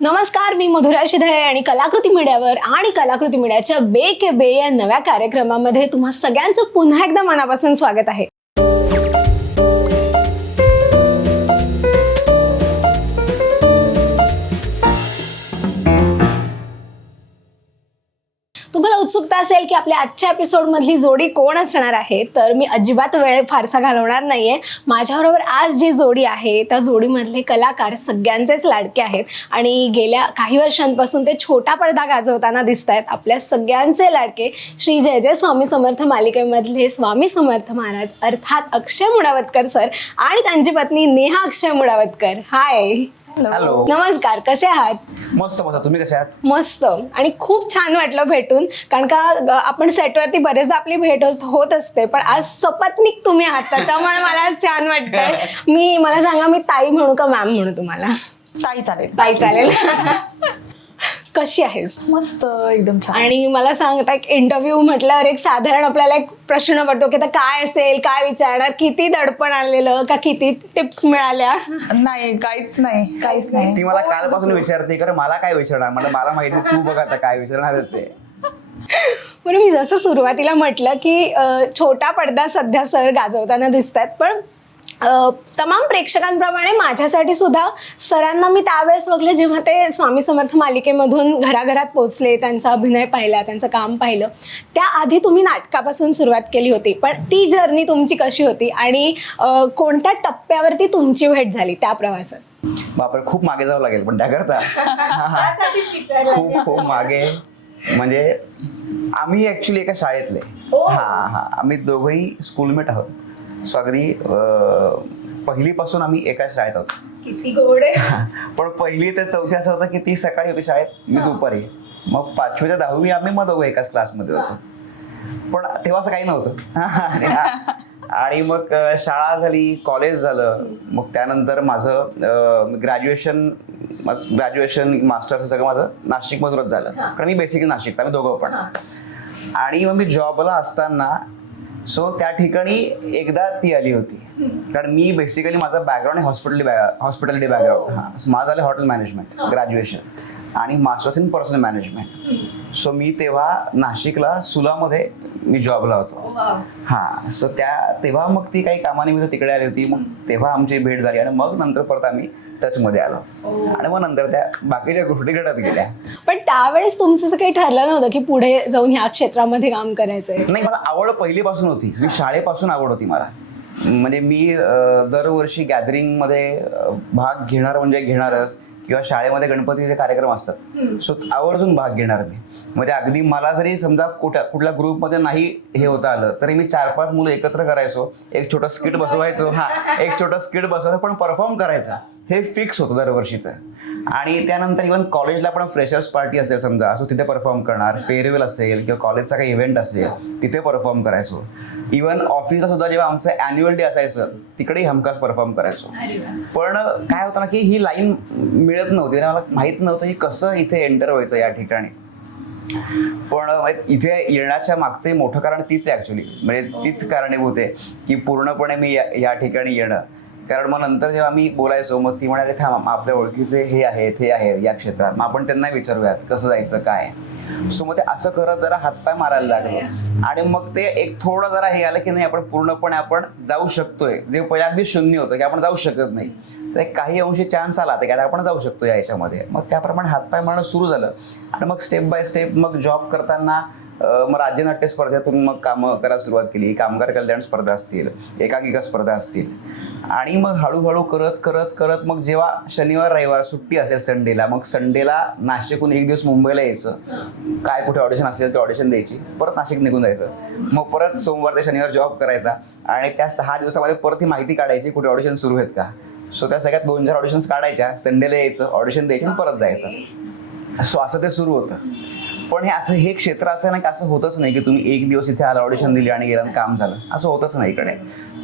नमस्कार, मी मधुरा शिधाळे आणि कलाकृती मीडियावर आणि कलाकृती मीडियाच्या बे के बे या नव्या कार्यक्रमामध्ये तुम्हा सगळ्यांचं पुन्हा एकदा मनापासून स्वागत आहे. तुम्हाला उत्सुकता असेल की आपल्या आजच्या एपिसोडमधली जोडी कोण असणार आहे, तर मी अजिबात वेळ फारसा घालवणार नाहीये. माझ्याबरोबर आज जी जोडी आहे त्या जोडीमधले कलाकार सगळ्यांचेच लाडके आहेत आणि गेल्या काही वर्षांपासून ते छोटा पडदा गाजवताना दिसत आहेत. आपल्या सगळ्यांचे लाडके श्री जय जय स्वामी समर्थ मालिकेमधले स्वामी समर्थ महाराज अर्थात अक्षय मुडावतकर सर आणि त्यांची पत्नी नेहा अक्षय मुडावतकर. हाय. हॅलो. नमस्कार, कसे आहात? मस्त मस्त. तुम्ही कसे आहात? मस्त. आणि खूप छान वाटलं भेटून, कारण का आपण सेटवरती बरेचदा आपली भेट होत असते, पण आज सपत्नीक तुम्ही आहात त्याच्यामुळे मला आज छान वाटतंय. मला सांगा, मी ताई म्हणू का मॅम म्हणू तुम्हाला? ताई चालेल. ताई चालेल. कशी आहेस? मस्त, एकदम छान. आणि मला सांगता, एक इंटरव्ह्यू म्हटल्यावर एक साधारण आपल्याला एक प्रश्न पडतो की आता काय असेल, काय विचारणार, किती दडपण आलेलं का किती टिप्स मिळाल्या? नाही, काहीच नाही. ती मला कालपासून विचारते, कारण मला काय विचारणार, मला माहिती तू बघ आता काय विचारणार ते. बरं, मी जसं सुरुवातीला म्हटलं की छोटा पडदा सध्या सर गाजवताना दिसतात, पण तमाम प्रेक्षकांप्रमाणे माझ्यासाठी सुद्धा सरांना मी त्यावेळेस बघले जेव्हा ते स्वामी समर्थ मालिकेमधून घराघरात पोचले, त्यांचा अभिनय पाहिला, त्यांचं काम पाहिलं. त्याआधी तुम्ही नाटकापासून सुरुवात केली होती, पण ती जर्नी तुमची कशी होती आणि कोणत्या टप्प्यावरती तुमची भेट झाली त्या प्रवासात? बापरे, खूप मागे जावं लागेल पण त्याकरता. खूप मागे. म्हणजे आम्ही ऍक्च्युली एका शाळेतले. आम्ही दोघंही स्कूलमेट आहोत. सो अगदी पहिलीपासून आम्ही एका शाळेत आहोत. किती गोड आहे. पण पहिली ते चौथी असं होतं की ती सकाळी होती शाळेत, मी दुपारी. मग 5वी ते 10वी आम्ही मग दोघं एकाच क्लासमध्ये होतो. पण तेव्हा असं काही नव्हतं. आणि मग शाळा झाली, कॉलेज झालं. मग त्यानंतर माझं ग्रॅज्युएशन मास्टर्स सगळं माझं नाशिकमधूनच झालं, कारण मी बेसिकली नाशिकचा, आम्ही दोघं पण. आणि मग मी जॉबला असताना सो त्या ठिकाणी एकदा ती आली होती, कारण मी बेसिकली माझा बॅकग्राऊंड हॉस्पिटॅलिटी बॅकग्राऊंड. माझं झालं हॉटेल मॅनेजमेंट ग्रॅज्युएशन आणि masters in personal management. So मी तेव्हा नाशिकला सुलामध्ये मी जॉबला होतो. सो तेव्हा मग ती काही कामानिमित्त तिकडे आली होती. मग तेव्हा आमची भेट झाली आणि मग नंतर परत आम्ही टचमध्ये आलो आणि मग नंतर त्या बाकीच्या गोष्टी घडत गेल्या. पण त्यावेळेस तुमचं असं काही ठरलं नव्हतं की पुढे जाऊन ह्या क्षेत्रामध्ये काम करायचंय? नाही, मला आवड पहिलीपासून होती. मी शाळेपासून आवड होती मला. म्हणजे मी दरवर्षी गॅदरिंगमध्ये भाग घेणार म्हणजे घेणारच, किंवा शाळेमध्ये गणपतीचे कार्यक्रम असतात सो आवर्जून भाग घेणार मी. म्हणजे अगदी मला जरी समजा कुठल्या ग्रुपमध्ये नाही हे होता आलं तरी मी 4-5 मुलं एकत्र करायचो, एक छोटं स्किट बसवायचो. एक छोटं स्किट बसवायचो, पण परफॉर्म करायचा हे फिक्स होतं दरवर्षीचं. आणि त्यानंतर इव्हन कॉलेजला पण फ्रेशर्स पार्टी असेल समजा, सो तिथे परफॉर्म करणार. फेअरवेल असेल किंवा कॉलेजचा काही इव्हेंट असेल तिथे परफॉर्म करायचो. इव्हन ऑफिसला सुद्धा जेव्हा आमचं ॲन्युअल डे असायचं तिकडेही हमखास परफॉर्म करायचो. पण काय होतं ना की ही लाईन मिळत नव्हती, मला माहीत नव्हतं की कसं इथे एंटर व्हायचं या ठिकाणी. पण इथे येण्याच्या मागचे मोठं कारण तीच आहे ॲक्च्युली. म्हणजे तीच कारणीभूत आहे की पूर्णपणे मी या ठिकाणी येणं. कारण मग नंतर जेव्हा मी बोलायचो मग ती म्हणाले, थांब आपल्या ओळखीचे हे आहेत या क्षेत्रात, मग आपण त्यांना विचारूयात कसं जायचं काय. सो मग ते असं करत जरा हातपाय मारायला लागलो. आणि मग ते एक थोडं जरा हे आलं की नाही आपण पूर्णपणे आपण जाऊ शकतोय, जे पहिल्या अगदी शून्य होतं की आपण जाऊ शकत नाही, तर काही अंशी चान्स आला की आता आपण जाऊ शकतो या याच्यामध्ये. मग त्याप्रमाणे हातपाय मारणं सुरू झालं. आणि मग स्टेप बाय स्टेप मग जॉब करताना मग राज्यनाट्य स्पर्धेतून मग कामं करायला सुरुवात केली. कामगार कल्याण स्पर्धा असतील, एकांकिका स्पर्धा असतील. आणि मग हळूहळू करत मग जेव्हा शनिवार रविवार सुट्टी असेल संडेला, मग संडेला नाशिकहून एक दिवस मुंबईला यायचं. काय कुठे ऑडिशन असेल ते ऑडिशन द्यायची, परत नाशिक निघून जायचं. मग परत सोमवार ते शनिवार जॉब करायचा आणि त्या 6 दिवसामध्ये परत ही माहिती काढायची कुठे ऑडिशन सुरू आहेत का. सो त्या सगळ्यात 2-4 ऑडिशन्स काढायच्या, संडेला यायचं, ऑडिशन द्यायची आणि परत जायचं. सो असं ते सुरू होतं. पण हे क्षेत्र असं नाही की असं होतच नाही की तुम्ही एक दिवस इथे आला, ऑडिशन दिली आणि गेलं काम झालं, असं होतच नाही. इकडे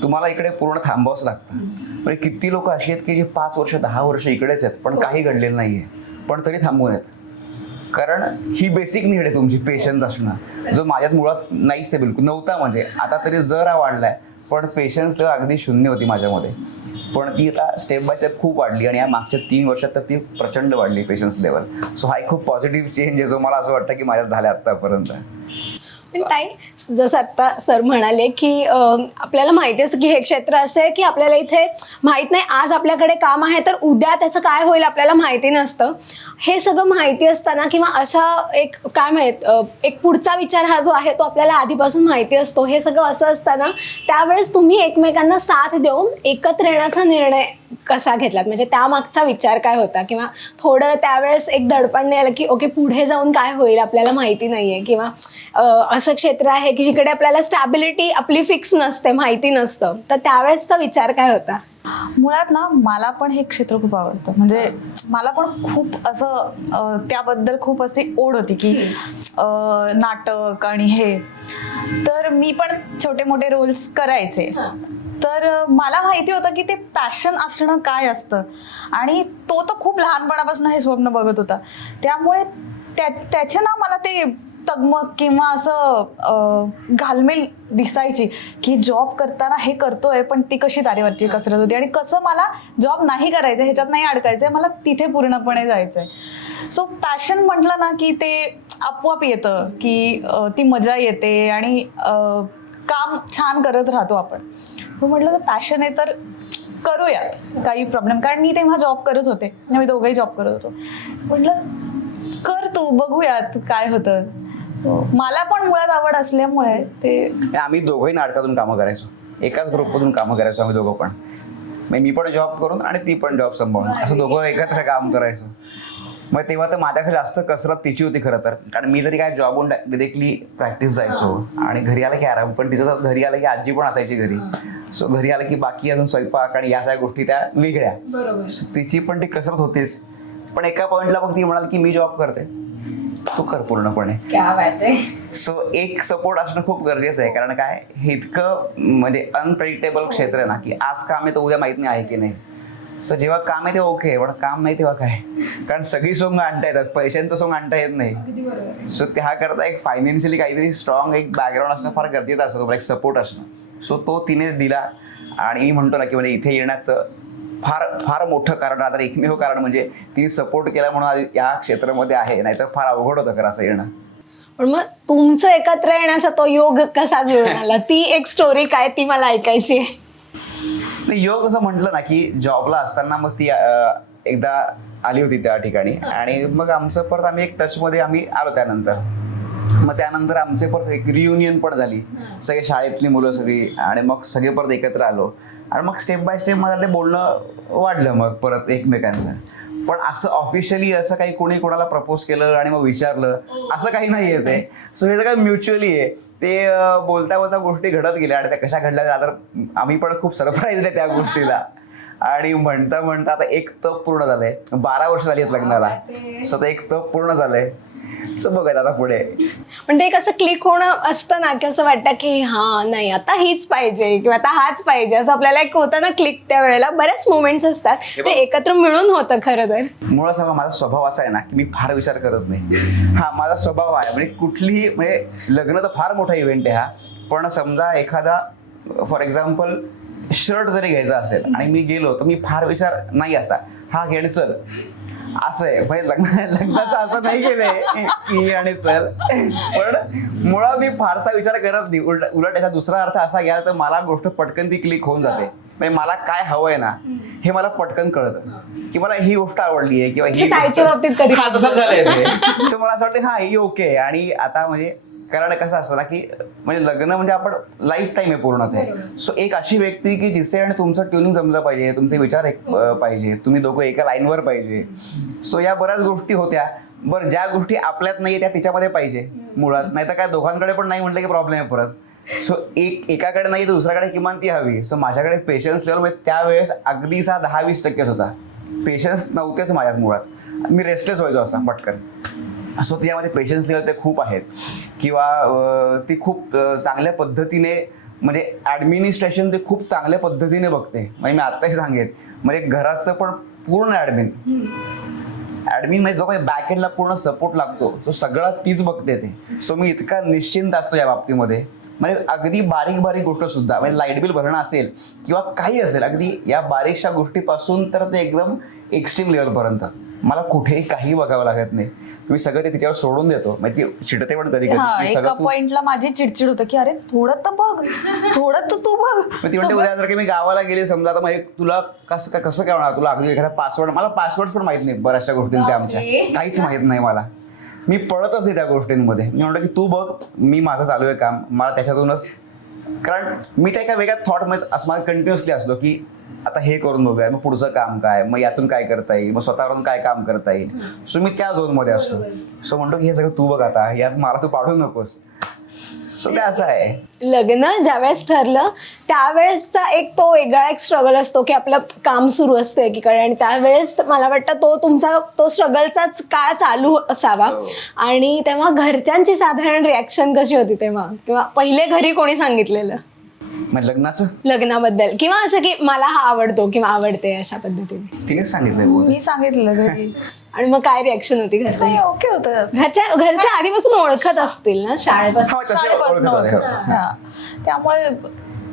तुम्हाला इकडे पूर्ण थांबावंच लागतं. म्हणजे किती लोक अशी आहेत की जे 5 वर्ष 10 वर्ष इकडेच आहेत पण काही घडलेलं नाहीये, पण तरी थांबून आहेत. कारण ही बेसिक नीड आहे तुमची, पेशन्स असणं, जो माझ्यात मुळात नाहीच आहे, बिलकुल नव्हता. म्हणजे आता तरी जरा वाढलाय, पण पेशन्स तेव्हा अगदी शून्य होती माझ्यामध्ये. पण ती आता स्टेप बाय स्टेप खूप वाढली आणि या मागच्या 3 वर्षात तर ती प्रचंड वाढली पेशन्स लेवल. सो हा एक खूप पॉझिटिव्ह चेंज आहे जो मला असं वाटतं की माझ्यात झाला आतापर्यंत. पण ताई, जसं आता सर म्हणाले की आपल्याला माहिती असतं की हे क्षेत्र असं आहे की आपल्याला इथे माहीत नाही आज आपल्याकडे काम आहे तर उद्या त्याचं काय होईल आपल्याला माहिती नसतं. हे सगळं माहिती असताना किंवा असा एक काय माहीत एक पुढचा विचार हा जो आहे तो आपल्याला आधीपासून माहिती असतो, हे सगळं असं असताना त्यावेळेस तुम्ही एकमेकांना साथ देऊन एकत्र येण्याचा निर्णय कसा घेतलात? म्हणजे त्यामागचा विचार काय होता? किंवा थोडं त्यावेळेस एक दडपण नाही आलं की ओके पुढे जाऊन काय होईल आपल्याला माहिती नाही आहे, किंवा असं क्षेत्र आहे की जिकडे आपल्याला स्टॅबिलिटी आपली फिक्स नसते, माहिती नसतं, तर त्यावेळेसचा विचार काय होता? मुळात ना मला पण हे क्षेत्र खूप आवडतं. म्हणजे मला पण खूप असं त्याबद्दल खूप अशी ओढ होती की नाटक आणि हे. तर मी पण छोटे मोठे रोल्स करायचे. तर मला माहिती होतं की ते पॅशन असणं काय असतं आणि तो तर खूप लहानपणापासून हे स्वप्न बघत होता. त्यामुळे त्याचे ना मला ते तगमग किंवा असं घालमेल दिसायची की जॉब करताना हे करतोय पण ती कशी तारेवरची कसरत होती आणि कसं मला जॉब नाही करायचं, ह्याच्यात नाही अडकायचंय, मला तिथे पूर्णपणे जायचंय. सो पॅशन म्हटलं ना की ते आपोआप येतं की ती मजा येते आणि काम छान करत राहतो आपण. हो म्हटलं तर पॅशन आहे तर करूयात, काही प्रॉब्लेम. कारण मी तेव्हा जॉब करत होते, मी दोघंही जॉब करत होतो. म्हटलं कर तू, बघूयात काय होतं. सो मला पण मुळात आवड असल्यामुळे ते आम्ही दोघंही नाटकातून कामं करायचो, एकाच ग्रुपमधून कामं करायचो आम्ही दोघं पण. म्हणजे मी पण जॉब करून आणि ती पण जॉब सांभाळून असं दोघं एकत्र काम करायचो. मग तेव्हा तर माझ्याकडे जास्त कसरत तिची होती खरं तर, कारण मी तरी काय जॉबहून डिरेक्टली प्रॅक्टिस जायचो आणि घरी आलं की आराम. पण तिचं तर घरी आलं की आजी पण असायची घरी. सो घरी आलं की बाकी अजून स्वयंपाक आणि या सगळ्या गोष्टी त्या वेगळ्या. So तिची पण ती कसरत होतीच. पण एका पॉइंटला मग ती म्हणाली की मी जॉब करते, तू कर पूर्णपणे. सो एक सपोर्ट असणं खूप गरजेचं आहे. कारण काय हे इतकं म्हणजे अनप्रेडिक्टेबल क्षेत्र आहे ना की आज काम आहे तर उद्या माहित नाही आहे की नाही. सो जेव्हा काम आहे तेव्हा ओके, पण काम नाही तेव्हा काय. कारण सगळी सोंग आणता येतात, पैशांचं सोंग आणता येत नाही. सो त्याकरता एक फायनान्शियली काहीतरी स्ट्रॉंग एक बॅकग्राऊंड असणं फार गरजेचं असतं, एक सपोर्ट असणं. सो तो तिने दिला. आणि मी म्हणतो ना की म्हणजे इथे येण्याचं फार फार मोठं कारण, आता एकमेव कारण म्हणजे तिने सपोर्ट केला म्हणून आज या क्षेत्रामध्ये आहे, नाहीतर फार अवघड होतं खरं असं येणं. पण मग तुमचं एकत्र येण्याचा तो योग कसा जुळून आला? ती एक स्टोरी काय ती मला ऐकायची आहे. नाही, योग असं म्हटलं ना की जॉबला असताना मग ती एकदा आली होती त्या ठिकाणी आणि मग आमचं परत आम्ही एक टचमध्ये आम्ही आलो त्यानंतर. मग त्यानंतर आमचे परत एक रियुनियन पण झाली, सगळे शाळेतली मुलं सगळी, आणि मग सगळे परत एकत्र आलो आणि मग स्टेप बाय स्टेप मला ते बोलणं वाढलं मग परत एकमेकांचं. पण असं ऑफिशियली असं काही कोणी कोणाला प्रपोज केलं आणि मग विचारलं असं काही नाही आहे ते. सो हे सगळं म्युच्युअली आहे. ते बोलता बोलता गोष्टी घडत गेल्या आणि त्या कशा घडल्या तर आम्ही पण खूप सरप्राईज आहे त्या गोष्टीला. आणि म्हणता म्हणता आता एक तप पूर्ण झालंय, 12 वर्ष झाली आहेत लग्नाला. सो आता एक तप पूर्ण झालंय. सो बघायचं आता पुढे. पण ते कसं क्लिक होणं असतं ना की असं वाटतं की हा नाही आता हीच पाहिजे किंवा आता हाच पाहिजे, असं आपल्याला एक होतं ना क्लिक. त्यावेळेला बरेच मोमेंट्स असतात, ते एकत्र मिळून होतं खरं तर. मुळात सांगा माझा स्वभाव असा आहे ना की मी फार विचार करत नाही. हा माझा स्वभाव आहे. म्हणजे कुठलीही म्हणजे लग्न तर फार मोठा इव्हेंट आहे हा, पण समजा एखादा फॉर एक्झाम्पल शर्ट जरी घ्यायचा असेल आणि मी गेलो तर मी फार विचार नाही असा, हा घेणं चल असं आहे. म्हणजे लग्नाचं असं नाही केलंय की आणि चल. पण मुळात मी फारसा विचार करत नाही. उलट याचा दुसरा अर्थ असा घ्या तर मला गोष्ट पटकन ती क्लिक होऊन जाते. म्हणजे मला काय हवंय ना हे मला पटकन कळतं की मला ही गोष्ट आवडली आहे किंवा ही ताईच्या बाबतीत कधी तसंच झालंय ते. सो मला असं वाटतं हा ही ओके. आणि आता म्हणजे कारण कसं असतं ना की म्हणजे लग्न म्हणजे आपण लाईफ टाईम आहे पूर्ण ते. सो एक अशी व्यक्ती की जिचे आणि तुमचं ट्युनिंग जमलं पाहिजे, तुमचे विचार एक पाहिजे, तुम्ही दोघं एका लाईनवर पाहिजे. सो या बऱ्याच गोष्टी होत्या. बरं ज्या गोष्टी आपल्यात नाही त्या तिच्यामध्ये पाहिजे मुळात, नाही तर काय दोघांकडे पण नाही म्हटलं की प्रॉब्लेम आहे परत. सो एकाकडे नाही तर दुसऱ्याकडे किमान ती हवी. सो माझ्याकडे पेशन्स लेवल म्हणजे त्यावेळेस अगदीसा 10-20% होता. पेशन्स नव्हतेच माझ्यात मुळात. मी रेस्टलेस व्हायचो असा पटकन. सो त्यामध्ये पेशन्स लेवल ते खूप आहेत. किंवा ती खूप चांगल्या पद्धतीने म्हणजे ॲडमिनिस्ट्रेशन ते खूप चांगल्या पद्धतीने बघते. म्हणजे मी आत्ताशी सांगेन म्हणजे घराचं पण पूर्ण ॲडमिन म्हणजे जो काही बॅकएंडला पूर्ण सपोर्ट लागतो तो सगळं तीच बघते ते. सो मी इतका निश्चिंत असतो या बाबतीमध्ये. म्हणजे अगदी बारीक बारीक गोष्ट सुद्धा, म्हणजे लाईट बिल भरणं असेल किंवा काही असेल, अगदी या बारीकशा गोष्टीपासून तर ते एकदम एक्स्ट्रीम लेवलपर्यंत मला कुठेही काही बघावं लागत नाही. तुम्ही सगळं ते तिच्यावर सोडून देतो. म्हणजे ती चिडते पण कधी हा, कधी एका सगळं तू. पॉइंटला माझी चिडचिड होतं की अरे थोडं तर बघ, थोडं तू बघ. मग ती म्हणते उद्या जर की मी गावाला गेले समजा, आता मग तुला कसं काय होणार, तुला अगदी एखादा पासवर्ड, मला पासवर्ड पण माहित नाही बऱ्याचशा गोष्टींचे, आमच्या काहीच माहित नाही मला. मी पळतच आहे त्या गोष्टींमध्ये. मी म्हणतो की तू बघ, मी माझं चालू आहे काम, मला त्याच्यातूनच, कारण मी त्या एका वेगळ्या थॉट मध्ये असं मला कंटिन्युअसली असलो की आता हे करून बघूया, मग पुढचं काम काय, मग यातून काय करता येईल, मग स्वतःवरून काय काम करता येईल. सो मी त्या झोनमध्ये असतो. सो म्हणतो की हे सगळं तू बघ, आता यात मला तू पाडू नकोस. सो ते असं आहे. लग्न ज्यावेळेस ठरलं त्यावेळेसचा एक तो वेगळा एक स्ट्रगल असतो की आपलं काम सुरू असतं एकीकडे, आणि त्यावेळेस मला वाटतं तो स्ट्रगलचाच काळ चालू असावा. आणि तेव्हा घरच्यांची साधारण रिॲक्शन कशी होती तेव्हा, किंवा पहिले घरी कोणी सांगितलेलं मग लग्नाचं लग्नाबद्दल, किंवा असं की मला हा आवडतो किंवा आवडते अशा पद्धतीने तिनेच सांगितलंय बहुतेक. मी सांगितलं घरी. आणि मग काय रिॲक्शन होती घरच्यांची? ओके होतं. घरचे आधीपासून ओळखत असतील ना शाळेपासून. हो, तसे शाळेपासून ओळखत होते. होतं. हा. त्यामुळे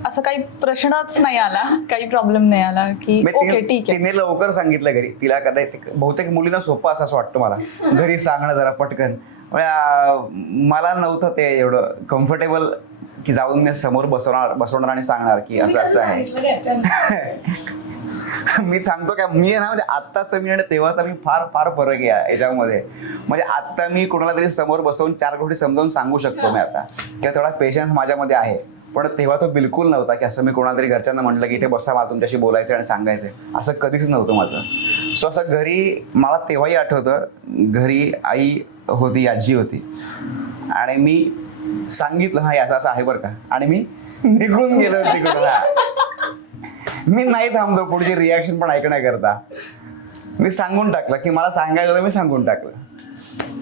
असं काही प्रश्नच नाही आला, काही प्रॉब्लेम नाही आला की मग ओके ठीक आहे. तिने लवकर सांगितलं घरी. तिला कदाचित बहुतेक मुलींना सोपं असं वाटतं मला, घरी सांगणं जरा पटकन. मला नव्हतं ते एवढं कम्फर्टेबल की जाऊन मी समोर बसवणार आणि सांगणार की असं असं आहे. मी सांगतो काय, मी आहे ना, म्हणजे आत्ताच मी आणि तेव्हाचा मी फार फार फरक आहे याच्यामध्ये. म्हणजे आत्ता मी कोणाला तरी समोर बसवून 4 गोष्टी समजावून सांगू शकतो मी आता, किंवा थोडा पेशन्स माझ्यामध्ये आहे. पण तेव्हा तो बिलकुल नव्हता की असं मी कोणाला तरी घरच्यांना म्हटलं की इथे बसा, मला तुमच्याशी बोलायचं आणि सांगायचं, असं कधीच नव्हतं माझं. सो असं घरी मला तेव्हाही आठवतं, घरी आई होती, आजी होती, आणि मी सांगितलं हा असं असं आहे बरं का, आणि मी निघून गेलो तिकडून. मी नाही थांबलो पुढची रिॲक्शन पण ऐकण्याकरता. मी सांगून टाकलं की मला सांगायचं होतं, मी सांगून टाकलं.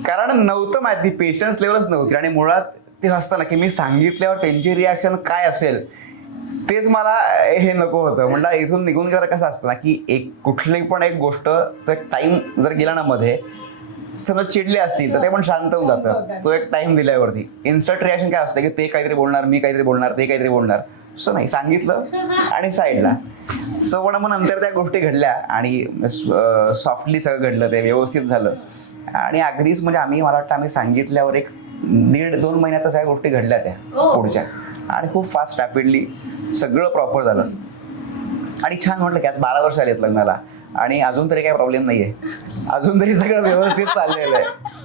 कारण नव्हतं माहिती, पेशन्स लेवलच नव्हती. आणि मुळात ते असतं ना की मी सांगितल्यावर त्यांची रिॲक्शन काय असेल तेच मला हे नको होतं. म्हणलं इथून निघून गेलं कसं असतं ना की एक कुठली पण एक गोष्ट, तो एक टाइम जर गेला ना मध्ये, समजा चिडले असतील तर ते पण शांत होऊन जातं. तो एक टाइम दिल्यावरती इन्स्टंट रिॲक्शन काय असतं की ते काहीतरी बोलणार, मी काहीतरी बोलणार, ते काहीतरी बोलणार. सो नाही, सांगितलं आणि साईडला. सो पण मग नंतर त्या गोष्टी घडल्या आणि सॉफ्टली सगळं घडलं, ते व्यवस्थित झालं. आणि अगदीच म्हणजे मला वाटतं आम्ही सांगितल्यावर 1.5-2 महिन्यातच ह्या गोष्टी घडल्या त्या पुढच्या, आणि खूप फास्ट रॅपिडली सगळं प्रॉपर झालं. आणि छान म्हटलं की आज 12 वर्ष आलेत लग्नाला, आणि अजून तरी काही प्रॉब्लेम नाहीये, अजून तरी सगळं व्यवस्थित चाललेलं आहे.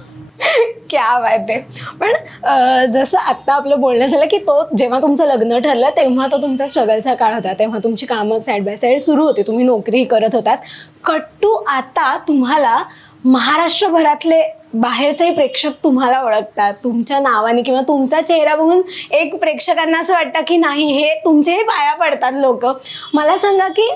क्या बात आहे. पण जसं आत्ता आपलं बोलणं झालं की जेव्हा तुमचं लग्न ठरलं तेव्हा तो तुमचा स्ट्रगलचा काळ होता, तेव्हा तुमची कामं साईड बाय साईड सुरू होती, तुम्ही नोकरीही करत होतात. कट्टू आता तुम्हाला महाराष्ट्रभरातले बाहेरचेही प्रेक्षक तुम्हाला ओळखतात तुमच्या नावाने, किंवा तुमचा चेहरा बघून एक प्रेक्षकांना असं वाटतं की नाही, हे तुमचेही पाया पडतात लोक. मला सांगा की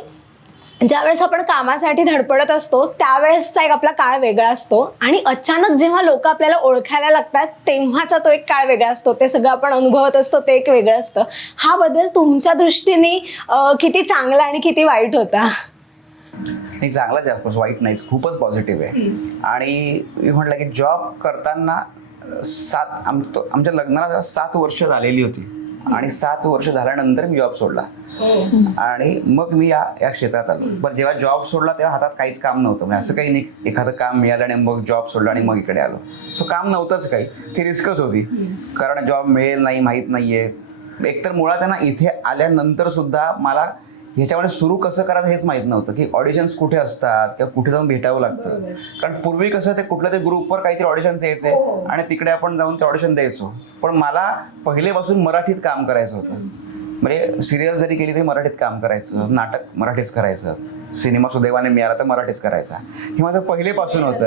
ज्यावेळेस आपण कामासाठी धडपडत असतो त्यावेळेसचा एक आपला काळ वेगळा असतो, आणि अचानक जेव्हा लोक आपल्याला ओळखायला लागतात तेव्हाचा तो एक काळ वेगळा असतो. ते सगळं आपण अनुभवत असतो, ते एक वेगळं असतं. हा बदल तुमच्या दृष्टीने किती चांगला आणि किती वाईट होता? नाही, चांगलाच आहे, ऑफकोर्स, वाईट नाहीच, खूपच पॉझिटिव्ह आहे. आणि मी म्हटलं की जॉब करताना आमच्या लग्नाला 7 वर्ष झालेली होती, आणि 7 वर्ष झाल्यानंतर मी जॉब सोडला. आणि मग मी या क्षेत्रात आलो. पण जेव्हा जॉब सोडला तेव्हा हातात काहीच काम नव्हतं. म्हणजे असं काही नाही एखादं काम मिळालं आणि मग जॉब सोडला आणि मग इकडे आलो. सो काम नव्हतंच काही, ती रिस्कच होती, कारण जॉब मिळेल नाही माहीत नाहीये. एकतर मुळात आहे ना, इथे आल्यानंतर सुद्धा मला ह्याच्यामध्ये सुरू कसं करायचं हेच माहीत नव्हतं, की ऑडिशन्स कुठे असतात किंवा कुठे जाऊन भेटावं लागतं. कारण पूर्वी कसं ते कुठल्या तरी ग्रुपवर काहीतरी ऑडिशन्स यायचे आणि तिकडे आपण जाऊन ते ऑडिशन द्यायचो. पण मला पहिलेपासून मराठीत काम करायचं होतं. म्हणजे सिरियल जरी केली तरी मराठीत काम करायचं, नाटक मराठीच करायचं, सिनेमा सुदैवाने मिळाला तर मराठीच करायचा, हे माझं पहिलेपासून होतं.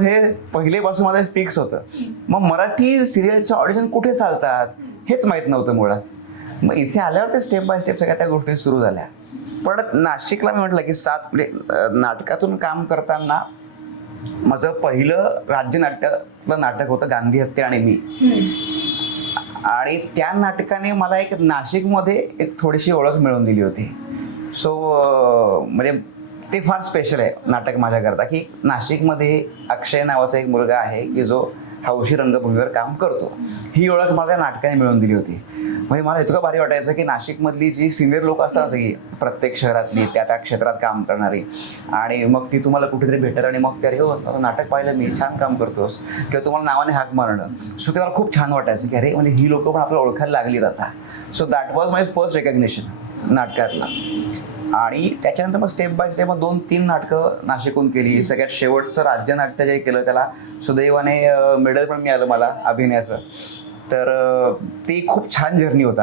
हे पहिलेपासून माझं फिक्स होतं. मग मराठी सिरियलचे ऑडिशन कुठे चालतात हेच माहीत नव्हतं मुळात. मग इथे आल्यावर ते स्टेप बाय स्टेप सगळ्या त्या गोष्टी सुरू झाल्या. पण नाशिकला मी म्हटलं की नाटकातून काम करताना माझं पहिलं राज्यनाट्यातलं नाटक होतं गांधी हत्या आणि मी. आणि त्या नाटकाने मला एक नाशिकमध्ये एक थोडीशी ओळख मिळवून दिली होती. सो म्हणजे ते फार स्पेशल आहे नाटक माझ्याकरता, की नाशिकमध्ये अक्षय नावाचा एक मुलगा आहे की जो हौशी रंगभूमीवर काम करतो. ही ओळख मला त्या नाटकाने मिळवून दिली होती. म्हणजे मला इतकं भारी वाटायचं की नाशिकमधली जी सिनियर लोक असतात सगळी प्रत्येक शहरातली त्या त्या क्षेत्रात काम करणारी, आणि मग ती तुम्हाला कुठेतरी भेटत आणि मग ते हो नाटक पाहिलं मी, छान काम करतोस, किंवा तुम्हाला नावाने हाक मारणं. सो ते मला खूप छान वाटायचं की अरे म्हणजे ही लोक पण आपल्याला ओळखायला लागली आता. So that was my first recognition नाटकातला. आणि त्याच्यानंतर मग स्टेप बाय स्टेप मग 2-3 नाटकं नाशिकहून केली. सगळ्यात शेवटचं राज्यनाट्य जे केलं त्याला सुदैवाने मेडल पण मिळालं मला अभिनयाचं. तर ते खूप छान जर्नी होता.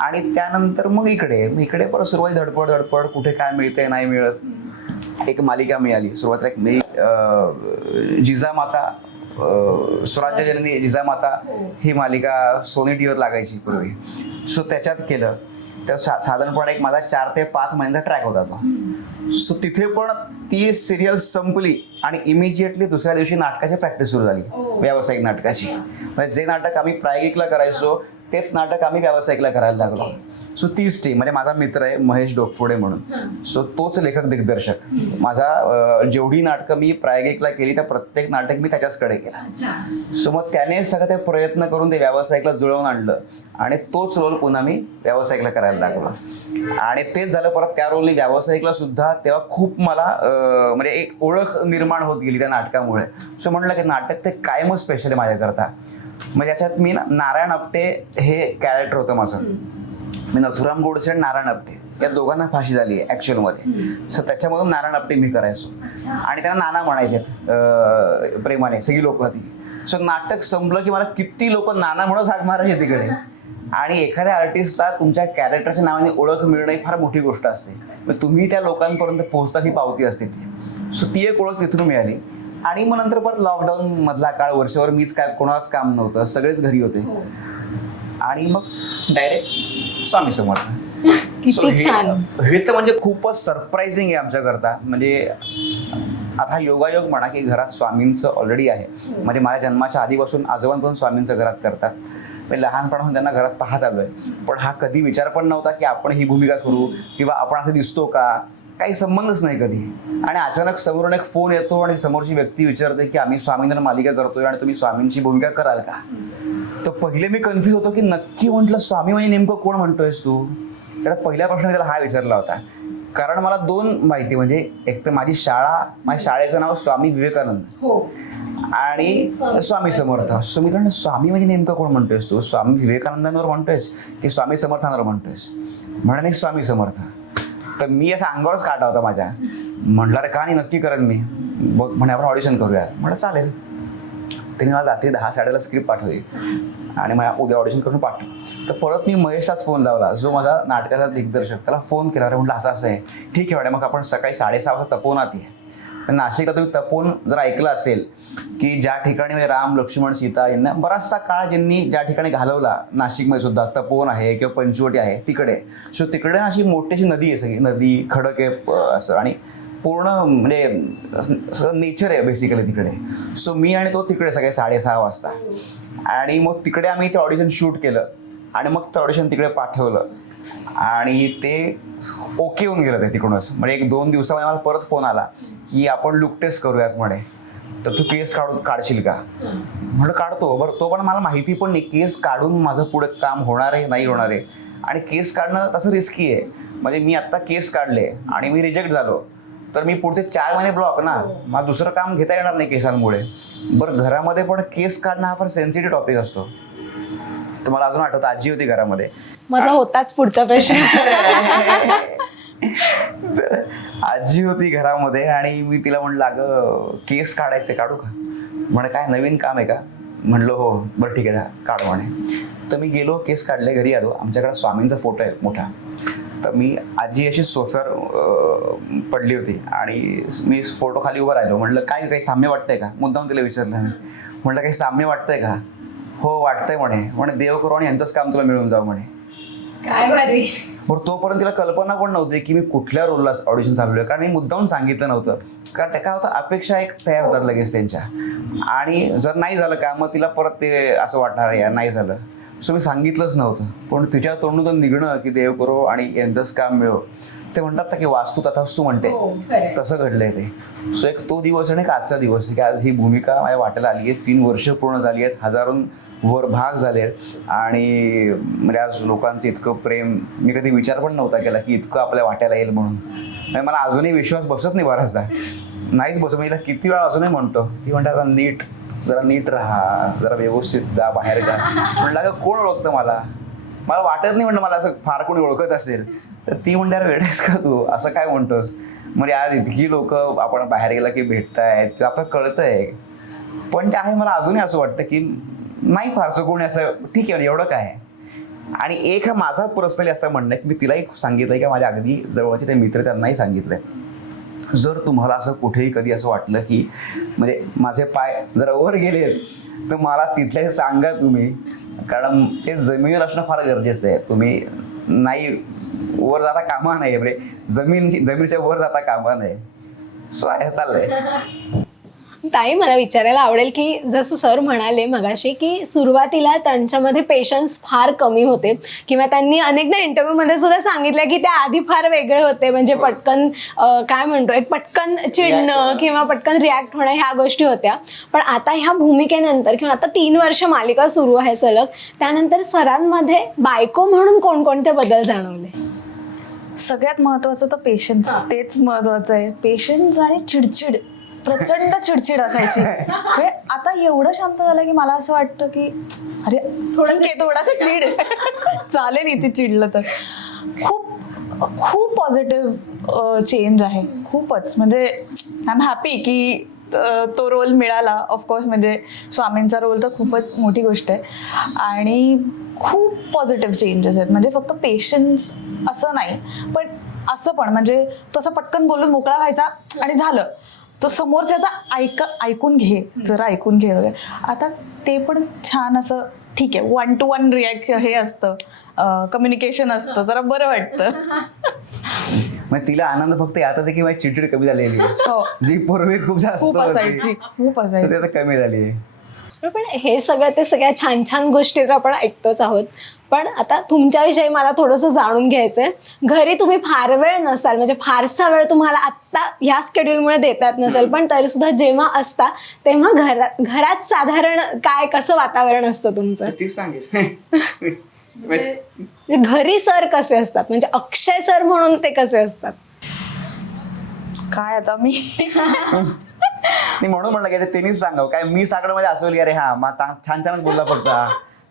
आणि त्यानंतर मग इकडे परत सुरुवाती धडपड कुठे काय मिळतंय नाही मिळत. एक मालिका मिळाली सुरुवातीला, एक मी जिजामाता, स्वराज्यजननी जिजामाता ही मालिका सोनी टीव्हीवर लागायची पूर्वी. सो त्याच्यात केलं. तर साधारणपणे एक माझा 4 ते 5 महिन्याचा ट्रॅक होता तो. सो तिथे पण ती सिरियल संपली आणि इमिजिएटली दुसऱ्या दिवशी नाटकाची प्रॅक्टिस सुरू झाली, व्यावसायिक नाटकाची. म्हणजे जे नाटक आम्ही प्रायोगिकला करायचो तेच नाटक आम्ही व्यावसायिकला करायला लागलो. सो तीच टीम, म्हणजे माझा मित्र आहे महेश डोकफोडे म्हणून, सो तोच लेखक दिग्दर्शक. माझा जेवढी नाटकं मी प्रायोगिकला केली त्या प्रत्येक नाटक मी त्याच्याचकडे केला. सो मग त्याने सगळं ते प्रयत्न करून ते व्यावसायिकला जुळवून आणलं आणि तोच रोल पुन्हा मी व्यावसायिकला करायला लागलो. आणि तेच झालं परत त्या रोलने व्यावसायिकला सुद्धा. तेव्हा खूप मला म्हणजे एक ओळख निर्माण होत गेली त्या नाटकामुळे. सो म्हटलं की नाटक ते कायमच स्पेशल आहे माझ्याकरता. म्हणजे याच्यात मी नारायण आपटे हे कॅरेक्टर होतं माझं. मी नथुराम गोडसे आणि नारायण आपटे या दोघांना फाशी झाली आहे ॲक्च्युअलमध्ये. सो त्याच्यामधून नारायण आपटे मी करायचो आणि त्यांना नाना म्हणायचे प्रेमाने सगळी लोक होती. सो नाटक संपलं की मला किती लोक नाना म्हणून हाक मारायचे तिकडे. आणि एखाद्या आर्टिस्टला तुमच्या कॅरेक्टरच्या नावाने ओळख मिळणं ही फार मोठी गोष्ट असते. मग तुम्ही त्या लोकांपर्यंत पोहोचता ही पावती असते ती. सो ती एक ओळख तिथून मिळाली. आणि मग नंतर परत लॉकडाऊन मधला काळ, वर्षभर मीच काय कोणाच काम नव्हतं, सगळेच घरी होते. आणि मग डायरेक्ट स्वामी समर्थ. किती छान. हे तर म्हणजे खूपच सरप्राइझिंग आहे आमच्याकरता. म्हणजे आता योगायोग म्हणा की घरात स्वामींचं ऑलरेडी आहे. म्हणजे माझ्या जन्माच्या आधीपासून आजोबांपासून स्वामींचं घरात करतात. मी लहानपणापासून त्यांना घरात पाहत आलोय. पण हा कधी विचार पण नव्हता की आपण ही भूमिका करू किंवा आपण असं दिसतो का, काही संबंधच नाही कधी. आणि अचानक समोरून एक फोन येतो आणि समोरची व्यक्ती विचारते की आम्ही स्वामींवर मालिका करतोय आणि तुम्ही स्वामींची भूमिका कराल का. तर पहिले मी कन्फ्यूज होतो की नक्की. म्हटलं स्वामी म्हणजे नेमकं कोण म्हणतोयस तू. त्याचा पहिला प्रश्न त्याला हा विचारला होता. कारण मला 2 माहिती, म्हणजे एक तर माझी शाळा, माझ्या शाळेचं नाव स्वामी विवेकानंद आणि स्वामी समर्थ. सो मी म्हटलं स्वामी म्हणजे नेमकं कोण म्हणतोयस तू, स्वामी विवेकानंदांवर म्हणतोयस की स्वामी समर्थांवर म्हणतोयस. म्हणे स्वामी समर्थ. तर मी असा अंगावरच काटा होता माझ्या. म्हटलं रे का नाही, नक्की करेन मी. बघ म्हणे आपण ऑडिशन करूया. म्हटलं चालेल. त्यांनी मला रात्री 10-10:30 स्क्रिप्ट पाठवली आणि मला उद्या ऑडिशन करून पाठव. तर परत मी महेशलाच फोन लावला, जो माझा नाटकाचा दिग्दर्शक. त्याला फोन केला. अरे म्हटलं असं आहे. ठीक आहे मॅडम, मग आपण सकाळी 6:30 वाजता तपोवनात आहे. तर नाशिकला तुम्ही तपोवन जर ऐकलं असेल की ज्या ठिकाणी राम लक्ष्मण सीता यांना बराचसा काळ ज्यांनी ज्या ठिकाणी घालवला, नाशिकमध्ये सुद्धा तपोवन आहे किंवा पंचवटी आहे तिकडे. सो तिकडे अशी मोठीशी नदी आहे, सगळी नदी खडक आहे असं, आणि पूर्ण म्हणजे सगळं नेचर आहे बेसिकली तिकडे. सो मी आणि तो तिकडे सगळे 6:30 वाजता. आणि मग तिकडे आम्ही ते ऑडिशन शूट केलं आणि मग ते ऑडिशन तिकडे पाठवलं आणि ते ओके होऊन गेलं ते तिकडूनच. म्हणजे 1-2 दिवसामध्ये मला परत फोन आला की आपण लुक टेस्ट करूयात म्हणे, तर तू केस काढशील का. म्हटलं काढतो. बरं, तो पण मला माहिती पण नाही केस काढून माझं पुढे काम होणार आहे नाही होणार आहे. आणि केस काढणं तसं रिस्की आहे. म्हणजे मी आत्ता केस काढले आणि मी रिजेक्ट झालो तर मी पुढचे 4 महिने ब्लॉक ना, मला दुसरं काम घेता येणार नाही केसांमुळे. बरं, घरामध्ये पण केस काढणं हा फार सेन्सिटिव्ह टॉपिक असतो. तर मला अजून आठवतं आजी होती घरामध्ये. माझा होताच पुढचा प्रश्न. तर आजी होती घरामध्ये आणि मी तिला म्हटलं अगं केस काढायचे, काढू का. म्हणे काय नवीन काम आहे का. म्हटलं हो. बरं ठीक आहे काढ म्हणे. तर मी गेलो, केस काढले, घरी आलो. आमच्याकडे स्वामींचा फोटो आहे मोठा. तर मी आजी अशी सोफ्यावर पडली होती आणि मी फोटो खाली उभं राहिलो. म्हटलं काय काही साम्य वाटतंय का, मुद्दाम तिला विचारलं. म्हटलं काही साम्य वाटतंय का. हो वाटतंय म्हणे देव करू आणि यांचंच काम तुला मिळून जाऊ म्हणे. काय भारी. बरं, तोपर्यंत तिला कल्पना पण नव्हती की मी कुठल्या रोलला ऑडिशन चालू आहे. कारण मी मुद्दाम सांगितलं नव्हतं. कारण त्या काय होतं, अपेक्षा एक तयार होतात लगेच त्यांच्या. आणि जर नाही झालं का मग तिला परत ते असं वाटणार यार नाही झालं. सो मी सांगितलंच नव्हतं. पण तिच्या तोंडून निघणं की देव करो आणि यांचंच काम मिळो, ते म्हणतात ना की वास्तू तथास्तू म्हणते, तसं घडलंय ते. सो एक तो दिवस आणि एक आजचा दिवस की आज ही भूमिका माझ्या वाट्याला आली आहे. 3 वर्ष पूर्ण झाली आहेत, हजारोंवर भाग झाले आहेत आणि म्हणजे आज लोकांचं इतकं प्रेम मी कधी विचार पण नव्हता केला की इतकं आपल्या वाट्याला येईल म्हणून. म्हणजे मला अजूनही विश्वास बसत नाही बराचदा, नाहीच बसत. मी किती वेळा अजूनही म्हणतो, ती म्हणते आता जरा नीट राहा, जरा व्यवस्थित जा, बाहेर जा. म्हणलं अगं कोण ओळखतं मला वाटत नाही म्हणलं मला असं फार कोणी ओळखत असेल. तर ती म्हणते अरे वेळेस का तू असं काय म्हणतोस. म्हणजे आज इतकी लोक आपण बाहेर गेला की भेटतायत किंवा आपलं कळतंय, पण ते आहे मला अजूनही असं वाटतं की नाही फारसं कोणी असं ठीक आहे एवढं काय. आणि एक माझा पर्सनली असं म्हणणं आहे की मी तिलाही सांगितलंय की माझ्या अगदी जवळचे ते मित्र त्यांनाही सांगितलंय, जर तुम्हाला असं कुठेही कधी असं वाटलं की म्हणजे माझे पाय जरा वर गेलेत तर मला तिथल्या सांगा तुम्ही, कारण ते जमिनीवर असणं फार गरजेचं आहे. तुम्ही नाही वर जाता कामा नाही, म्हणजे जमिनीच्या वर जाता कामा नाही. सो हे चाललंय. ताई मला विचारायला आवडेल की जसं सर म्हणाले मगाशी की सुरुवातीला त्यांच्यामध्ये पेशन्स फार कमी होते किंवा त्यांनी अनेकदा इंटरव्ह्यूमध्ये सुद्धा सांगितलं की त्या आधी फार वेगळे होते, म्हणजे पटकन काय म्हणतो एक पटकन चिडणं किंवा पटकन रिॲक्ट होणं ह्या गोष्टी होत्या. पण आता ह्या भूमिकेनंतर किंवा आता 3 वर्ष मालिका सुरू आहे सलग, त्यानंतर सरांमध्ये बायको म्हणून कोणकोणते बदल जाणवले? सगळ्यात महत्वाचं तर पेशन्स, तेच महत्वाचं आहे. पेशन्स आणि चिडचिड, प्रचंड चिडचिड असायची. म्हणजे आता एवढं शांत झालं की मला असं वाटतं की अरे थोडासा चिड चालेल इथे चिडलं तर. खूप खूप पॉझिटिव्ह चेंज आहे, खूपच. म्हणजे आय एम हॅपी की तो रोल मिळाला. ऑफकोर्स म्हणजे स्वामींचा रोल तर खूपच मोठी गोष्ट आहे आणि खूप पॉझिटिव्ह चेंजेस आहेत. म्हणजे फक्त पेशन्स असं नाही, पण असं पण म्हणजे तो असं पटकन बोलून मोकळा व्हायचा आणि झालं, तो समोरच्याचा ऐकून घे, जरा ऐकून घे वगैरे. आता ते पण छान असं ठीक आहे, 1 to 1 रिॲक्ट हे असतं, कम्युनिकेशन असतं, जरा बरं वाटतं. मग तिला आनंद फक्त यातच आहे की माझी चिडचिड कमी झालेली आहे, जी पूर्वी खूप जास्त खूप असायची. ती आता कमी झाली आहे. पण हे सगळं ते सगळ्या छान छान गोष्टी तर आपण ऐकतोच आहोत, पण आता तुमच्याविषयी मला थोडंसं जाणून घ्यायचंय. घरी तुम्ही फार वेळ नसाल, म्हणजे फारसा वेळ तुम्हाला आत्ता ह्या स्केड्यूलमुळे देतात नसेल, पण तरी सुद्धा जेव्हा असता तेव्हा घरात साधारण काय कसं वातावरण असतं तुमचं? तीच सांगेल. म्हणजे घरी सर कसे असतात, म्हणजे अक्षय सर म्हणून ते कसे असतात? काय आता मी म्हणून म्हणलं की त्यांनीच सांगावं, काय मी सांगणं म्हणजे असं होईल की अरे हा छान छानच बोलला फक्त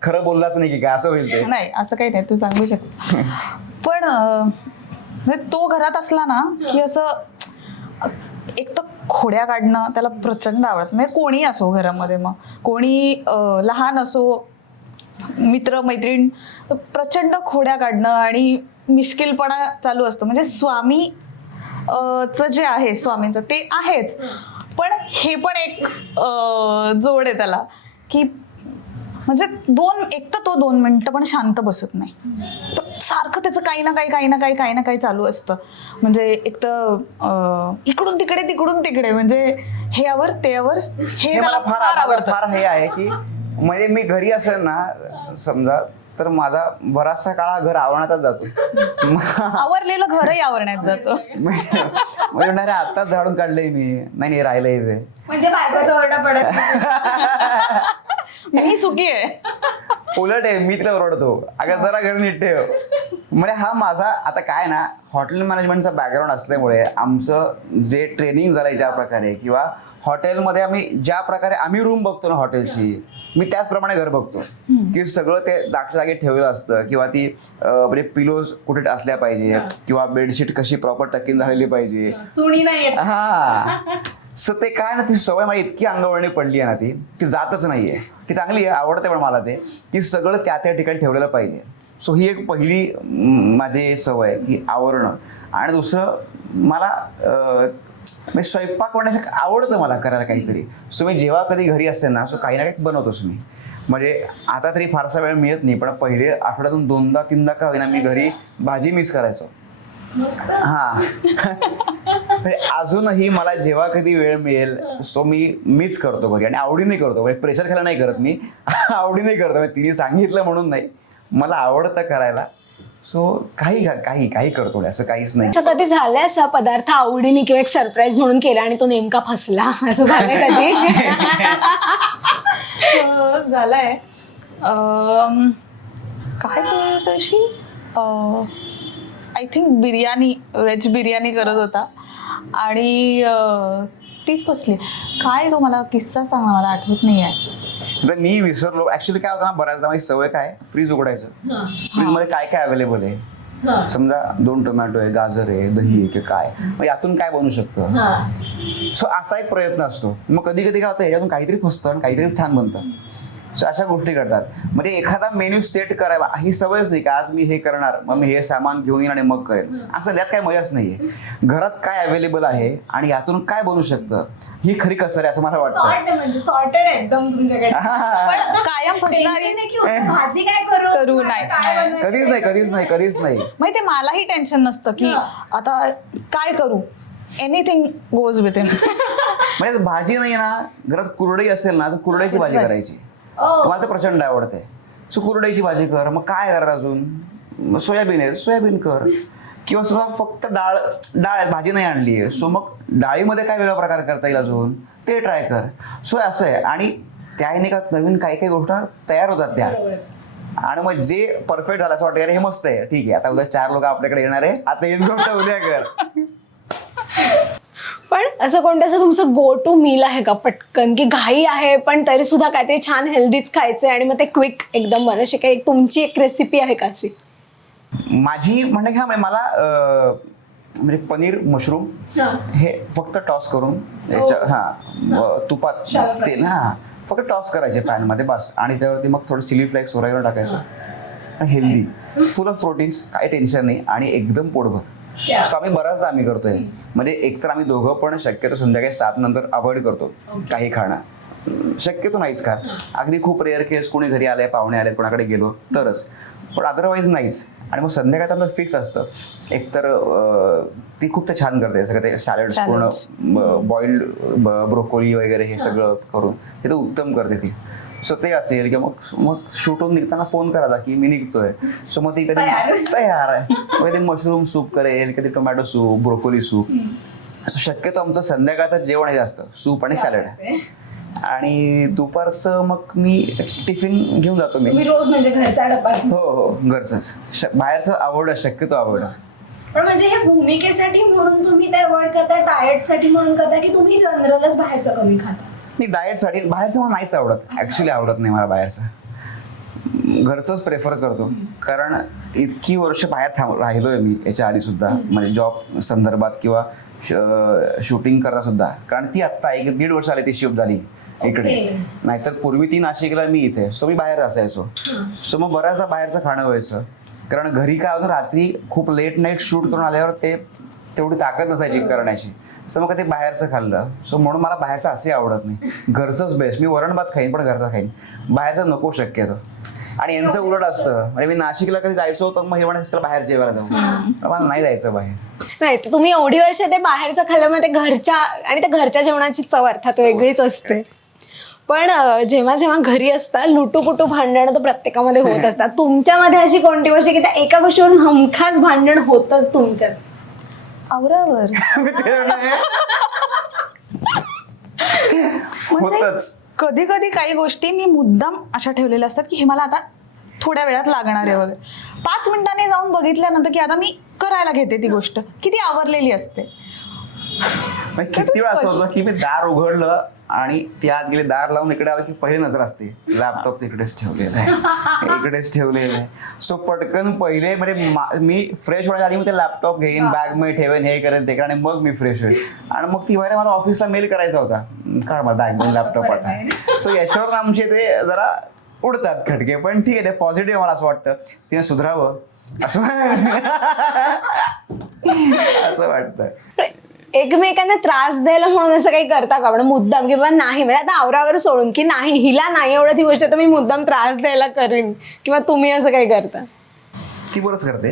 खरं बोललाच नाही की काय असं होईल ते. नाही असं काही नाही, तू सांगू शकतो. पण म्हणजे तो घरात असला ना की असं एक तर खोड्या काढणं त्याला प्रचंड आवडत. म्हणजे कोणी असो घरामध्ये, मग कोणी लहान असो, मित्र मैत्रीण, प्रचंड खोड्या काढणं आणि मिश्किलपणा चालू असतो. म्हणजे स्वामी च जे आहे स्वामींचं ते आहेच, पण हे पण एक जोड आहे त्याला की म्हणजे एक तर तो 2 मिनिटं पण शांत बसत नाही, सारखं त्याचं काही ना काही चालू असतं. म्हणजे एक तर इकडून तिकडे म्हणजे हे यावर ते यावर हे मला फार आवडतं. फार हे आहे की म्हणजे मी घरी असेल ना समजा, तर माझा बराचसा काळ घर आवरण्यातच जातो. आवरलेलं घरही आवरण्यात जातं. म्हणजे आत्ताच झाडून काढलंय मी, नाही राहिलंय ते, म्हणजे बायकोचा ओरडा पडत मी सुखी आहे. उलट आहे, मी तिला ओरडतो अगं जरा घर नीट ठेव. म्हणजे हा माझा आता काय ना, हॉटेल मॅनेजमेंटचा बॅकग्राऊंड असल्यामुळे आमचं जे ट्रेनिंग झालंय ज्या प्रकारे, किंवा हॉटेलमध्ये आम्ही ज्या प्रकारे आम्ही रूम बघतो ना हॉटेलची, मी त्याचप्रमाणे घर बघतो की सगळं ते जागच्या जागी ठेवलेलं असतं, किंवा ती म्हणजे पिलोज कुठे असल्या पाहिजे, किंवा बेडशीट कशी प्रॉपर टकिंग झालेली पाहिजे, चुणी नाही. हा. सो ते काय ना, ती सवय माझी इतकी अंगवळणी पडली आहे ना, ती जातच नाहीये. ती चांगली आहे, आवडते पण मला ते की सगळं त्या ठिकाणी ठेवलेलं पाहिजे. सो ही एक पहिली माझी सवय आहे की आवरणं. आणि दुसरं मला म्हणजे स्वयंपाक बनवण्याचं आवडतं मला करायला काहीतरी. सो मी जेव्हा कधी घरी असते ना, सो काही ना काही बनवतोच मी. म्हणजे आता तरी फारसा वेळ मिळत नाही, पण पहिले आठवड्यातून 2दा-3दा का होईना मी घरी भाजी मिस करायचो. हा. अजूनही मला जेव्हा कधी वेळ मिळेल सो मी मिस करतो घरी, आणि आवडीने करतो. म्हणजे प्रेशर खायला नाही करत मी, आवडीने करतो. म्हणजे तिने सांगितलं म्हणून नाही, मला आवडतं करायला. सो काही काही काही करतो असं काहीच नाही. असं कधी झालंय असा पदार्थ आवडीने किंवा एक सरप्राईज म्हणून केला आणि तो नेमका फसला असं झालंय कधी? झालंय. काय करत अशी I think biryani, veg biryani करत होता आणि तीच फसली. काय तो मला किस्सा सांग ना, मला आठवत नाही आहे. तर मी विसरलो ऍक्च्युली. काय होतं ना, बऱ्याचदा माझी सवय काय, फ्रीज उघडायचं, फ्रीज मध्ये काय काय अवेलेबल आहे. समजा 2 टोमॅटो आहे, गाजर आहे, दही आहे, की काय, मग यातून काय बनू शकतं. सो असा एक प्रयत्न असतो. मग कधी कधी काय होतं, ह्याच्यातून काहीतरी फसतं आणि काहीतरी छान बनतं. सो अशा गोष्टी घडतात. म्हणजे एखादा मेन्यू सेट करायला ही सवयच नाही, की आज मी हे करणार, मग मी हे सामान घेऊन येईन आणि मग करेन. असं त्यात काय मजाच नाहीये. घरात काय अवेलेबल आहे आणि यातून काय बनू शकतं, ही खरी कसर आहे असं मला वाटतं. म्हणजे सॉर्टेड एकदम तुमच्याकडे. पण कायम फसणारी भाजी काय करू नाही. कधीच नाही. माहिती मलाही टेन्शन नसतं की आता काय करू, एनिथिंग गोज विथ हिम. म्हणजे भाजी नाही ना, घरात कुरडई असेल ना तर कुरडईची भाजी करायची. मला तर प्रचंड आवडते. सो कुरडईची भाजी कर. मग काय करत अजून, सोयाबीन आहे, सोयाबीन कर. किंवा समजा फक्त डाळ भाजी नाही आणली आहे, सो मग डाळीमध्ये काय वेगळा प्रकार करता येईल अजून, ते ट्राय कर. सो असं आहे. आणि त्याने का नवीन काही काही गोष्टी तयार होतात त्या. आणि मग जे परफेक्ट झालं असं वाटतं, अरे हे मस्त आहे, ठीक आहे, आता उद्या 4 लोक आपल्याकडे येणार आहे, आता हीच गोष्ट उद्या कर. पण असं कोणतं असं तुमचं गो टू मील आहे का पटकन, की घाई आहे पण तरी सुद्धा काहीतरी छान हेल्दीच खायचंय आणि मग ते क्विक एकदम बनू काही तुमची एक रेसिपी आहे का अशी? माझी म्हणजे घ्या, मला म्हणजे पनीर मशरूम हे फक्त टॉस करून तुपात तेल फक्त टॉस करायचे पॅन मध्ये बस. आणि त्यावरती मग थोडं चिली फ्लेक्स वगैरे टाकायचं. हेल्दी, फुल ऑफ प्रोटीन्स, काही टेन्शन नाही आणि एकदम पोटभर. सो बऱ्याचदा आम्ही करतोय. म्हणजे एकतर आम्ही दोघं पण शक्यतो संध्याकाळी 7 नंतर अवॉइड करतो काही खाणं. शक्यतो नाहीच खात. अगदी खूप रेअर केस कोणी घरी आले, पाहुणे आले, कोणाकडे गेलो तरच, पण अदरवाईज नाहीच. आणि मग संध्याकाळचं आपलं फिक्स असतं. एकतर ती खूप ते छान करते, सगळं ते सॅलड्स पूर्ण बॉइल्ड ब्रोकोली वगैरे हे सगळं करून हे तर उत्तम करते ती. सो ते असेल की मग शूटून निघताना फोन करायचा की मी निघतोय. सो मग ती कधी तयार आहे. मग कधी मशरूम सूप करेल, कधी tomato soup, broccoli soup. So शक्यतो आमचं संध्याकाळचं जेवण हे असतं सूप आणि सॅलड. आणि दुपारचं मग मी टिफिन घेऊन जातो. मी रोज म्हणजे घरचा डबा? हो घरचंच. बाहेरचं आवडत, शक्यतो आवडत. पण म्हणजे हे भूमिकेसाठी म्हणून तुम्ही ते अवॉइड करता, डाएटसाठी म्हणून करता, की तुम्ही जनरलच बाहेरचं कमी खाता? नाही, डाएटसाठी. बाहेरचं मला नाहीच आवडत, ऍक्च्युली आवडत नाही मला बाहेरचं. घरचंच प्रेफर करतो. कारण इतकी वर्ष बाहेर राहिलोय मी याच्या आधी सुद्धा, म्हणजे जॉब संदर्भात किंवा शूटिंग करता सुद्धा. कारण ती आत्ता 1-1.5 वर्ष आली ती शिफ्ट झाली इकडे. नाहीतर पूर्वी ती नाशिकला, मी इथे. सो मी बाहेर असायचो. सो मग बऱ्याचदा बाहेरचं खाणं व्हायचं. कारण घरी काय होतं, रात्री खूप लेट नाईट शूट करून आल्यावर ते तेवढी ताकद नसायची करण्याची. सो मग ते बाहेरचं खाल्लं. सो म्हणून मला बाहेरचं असे आवडत नाही. घरचंच बेस्ट. मी वरण भात खाईन पण घरचं खाईन, बाहेरचं नको शक्यतो. आणि यांचं उलट असतं. म्हणजे मी नाशिकला कधी जायचो तर मग हे म्हणायचं बाहेर जेवायला जाऊ, मला नाही जायचं बाहेर. नाही, तुम्ही एवढी वर्ष ते बाहेरचं खाल्लं, मग ते घरच्या आणि त्या घरच्या जेवणाची चव अर्थात वेगळीच असते. पण जेव्हा जेव्हा घरी असतात लुटूपुटू भांडणं तर प्रत्येकामध्ये होत असतात. तुमच्यामध्ये अशी कोणती गोष्ट की त्या एका गोष्टीवरून हमखास भांडण होतच तुमच्यात? आवरावर होतच. कधी कधी काही गोष्टी मी मुद्दाम अशा ठेवलेल्या असतात की हे मला आता थोड्या वेळात लागणार आहे वगैरे. 5 मिनिटांनी जाऊन बघितल्यानंतर की आता मी करायला घेते ती गोष्ट, किती आवरलेली असते. किती वेळा असं होतं की मी दार उघडलं आणि ती आत गेली, दार लावून इकडे आलं की पहिली नजर असते लॅपटॉप तिकडेच ठेवलेला आहे, इकडेच ठेवलेलं आहे. सो पटकन पहिले म्हणजे मी फ्रेश होण्याच्या आधी मी ते लॅपटॉप घेईन, बॅग मध्ये ठेवेन, हे करेन ते आणि मग मी फ्रेश होईल. आणि मग ती बाहेर मला ऑफिसला मेल करायचा होता, काढ मला बॅग मध्ये लॅपटॉप आता. सो याच्यावर आमचे ते जरा उडतात खटके. पण ठीक आहे, ते पॉझिटिव्ह मला असं वाटतं, तिने सुधारावं असं असं वाटतं. एकमेकांना त्रास द्यायला म्हणून असं काही करता का आपण मुद्दाम, किंवा नाही म्हणजे आता आवरावर सोडून की नाही हिला नाही एवढं ती गोष्ट तर मी मुद्दाम त्रास द्यायला करीन, किंवा तुम्ही असं काही करता? ती बरंच करते.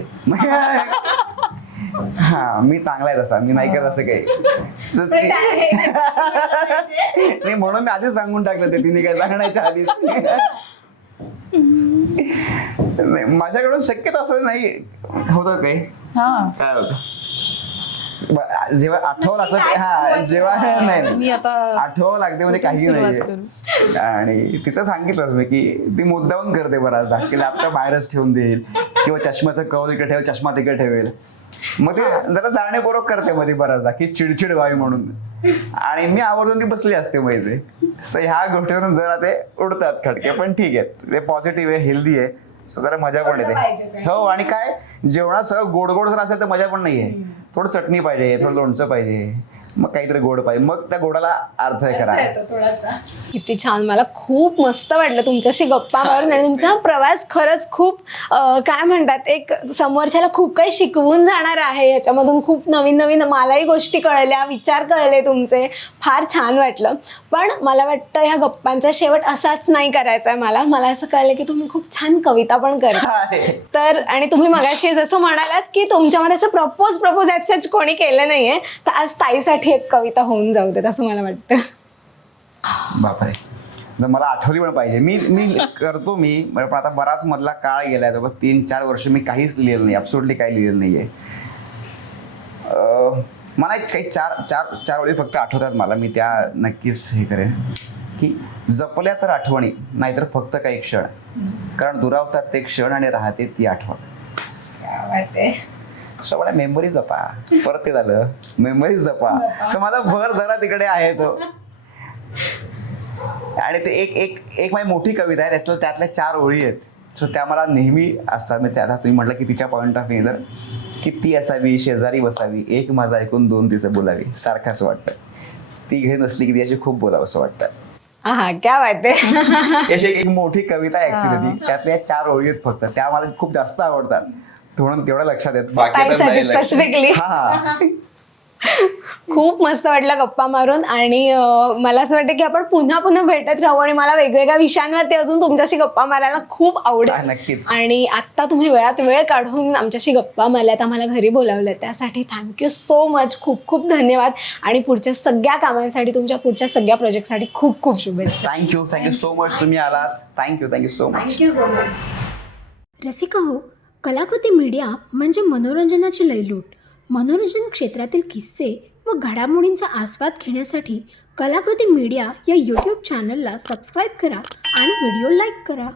हा, मी चांगला आहे तसा, मी नाही करत असं काही. नाही, म्हणून मी आधीच सांगून टाकलं ते, तिने काय सांगण्याच्या आधीच. नाही, माझ्याकडून शक्यतो असं नाही होतं काही. हा काय होतं जेव्हा आठवावं लागतं जेव्हा नाही मी आता आठवावं लागते म्हणजे काही सुरुवात नाहीये. आणि तिचं सांगितलंच मी की ती मुद्दाहून करते बऱ्याचदा की लॅपटॉप बाहेरच ठेवून देईल किंवा चष्म्याचं कवर इकडे ठेव, चष्मा तिकडे ठेवेल. मग ते जरा जाणीवपूर्वक करते मध्ये बऱ्याचदा की चिडचिड व्हावी म्हणून. आणि मी आवर्जून ती बसली असते माहिती. ह्या गोष्टीवरून जरा ते उडतात खटके, पण ठीक आहे, ते पॉझिटिव्ह आहे, हेल्दी आहे. सो जरा मजा पण येते. हो, आणि काय जेवणासह गोड गोड जर असेल तर मजा पण नाहीये. थोडं चटणी पाहिजे, थोडं लोणचं पाहिजे, मग काहीतरी गोड पाहिजे, मग त्या गोडाला अर्थ आहे खरा. किती छान. मला खूप मस्त वाटलं तुमच्याशी गप्पा मारून. आणि तुमचा प्रवास खरंच खूप काय म्हणतात, एक समोरच्याला खूप काही शिकवून जाणार आहे. याच्यामधून खूप नवीन नवीन मलाही गोष्टी कळल्या, विचार कळले तुमचे. फार छान वाटलं. पण मला वाटतं ह्या गप्पांचा शेवट असाच नाही करायचा आहे. मला असं कळलं की तुम्ही खूप छान कविता पण करता. तर आणि तुम्ही मगाशी जसं म्हणालात की तुमच्यामध्ये असं प्रपोज ॲज कोणी केलं नाहीये, तर आज ताईसाठी एक कविता होऊन जाऊ देत असं मला वाटतं. बापरे, जर मला आठवली पण पाहिजे. मी करतो पण आता बराच मधला काळ गेलाय, तो 3-4 वर्ष मी काहीच लिहिलं नाही, ॲब्सोल्युटली काही लिहिलं नाहीये. मला एक काही चार वेळी फक्त आठवतात मला. मी त्या नक्कीच हे करेन की जपल्या तर आठवणी, नाहीतर फक्त काही क्षण, कारण दुरावतात ते क्षण आणि राहते ती आठवण. सगळ्या मेमरी जपा. परत ते झालं, मेमरीज जपा. सो माझा भर जरा तिकडे आहे तो. आणि ते एक माझी मोठी कविता आहे, त्यातल्या 4 ओळी आहेत. सो त्या मला नेहमी असतात. मी आता तुम्ही म्हटलं की तिच्या पॉईंट ऑफ व्ह्यू, तर किती असावी शेजारी बसावी, एक माझा ऐकून 2 तिचं बोलावी, सारखं असं वाटतं. ती घरी नसली की तिच्याशी खूप बोलावं असं वाटतं. हा, क्या बात आहे. अशी एक मोठी कविता आहे ऍक्च्युली ती. त्यातल्या 4 ओळी आहेत फक्त, त्या मला खूप जास्त आवडतात, म्हणून तेवढं लक्षात येत. ताईसाठी स्पेसिफिकली. हा, खूप मस्त वाटलं गप्पा मारून. आणि मला असं वाटतं की आपण पुन्हा पुन्हा भेटत राहू आणि मला वेगवेगळ्या विषयांवरती अजून तुमच्याशी गप्पा मारायला खूप आवडेल. नक्कीच. आणि आत्ता तुम्ही वेळात वेळ काढून आमच्याशी गप्पा मारल्यात, आम्हाला घरी बोलावलं, त्यासाठी थँक्यू सो मच. खूप खूप धन्यवाद. आणि पुढच्या सगळ्या कामांसाठी, तुमच्या पुढच्या सगळ्या प्रोजेक्टसाठी खूप खूप शुभेच्छा. Thank you so much. तुम्ही आलात. Thank you so much. So much. Rasika हो, कलाकृती मीडिया म्हणजे मनोरंजनाची लयलूट. मनोरंजन क्षेत्रातील किस्से व घडामोडींचा आस्वाद घेण्यासाठी कलाकृती मीडिया या यूट्यूब चॅनलला सबस्क्राईब करा आणि व्हिडिओ लाईक करा.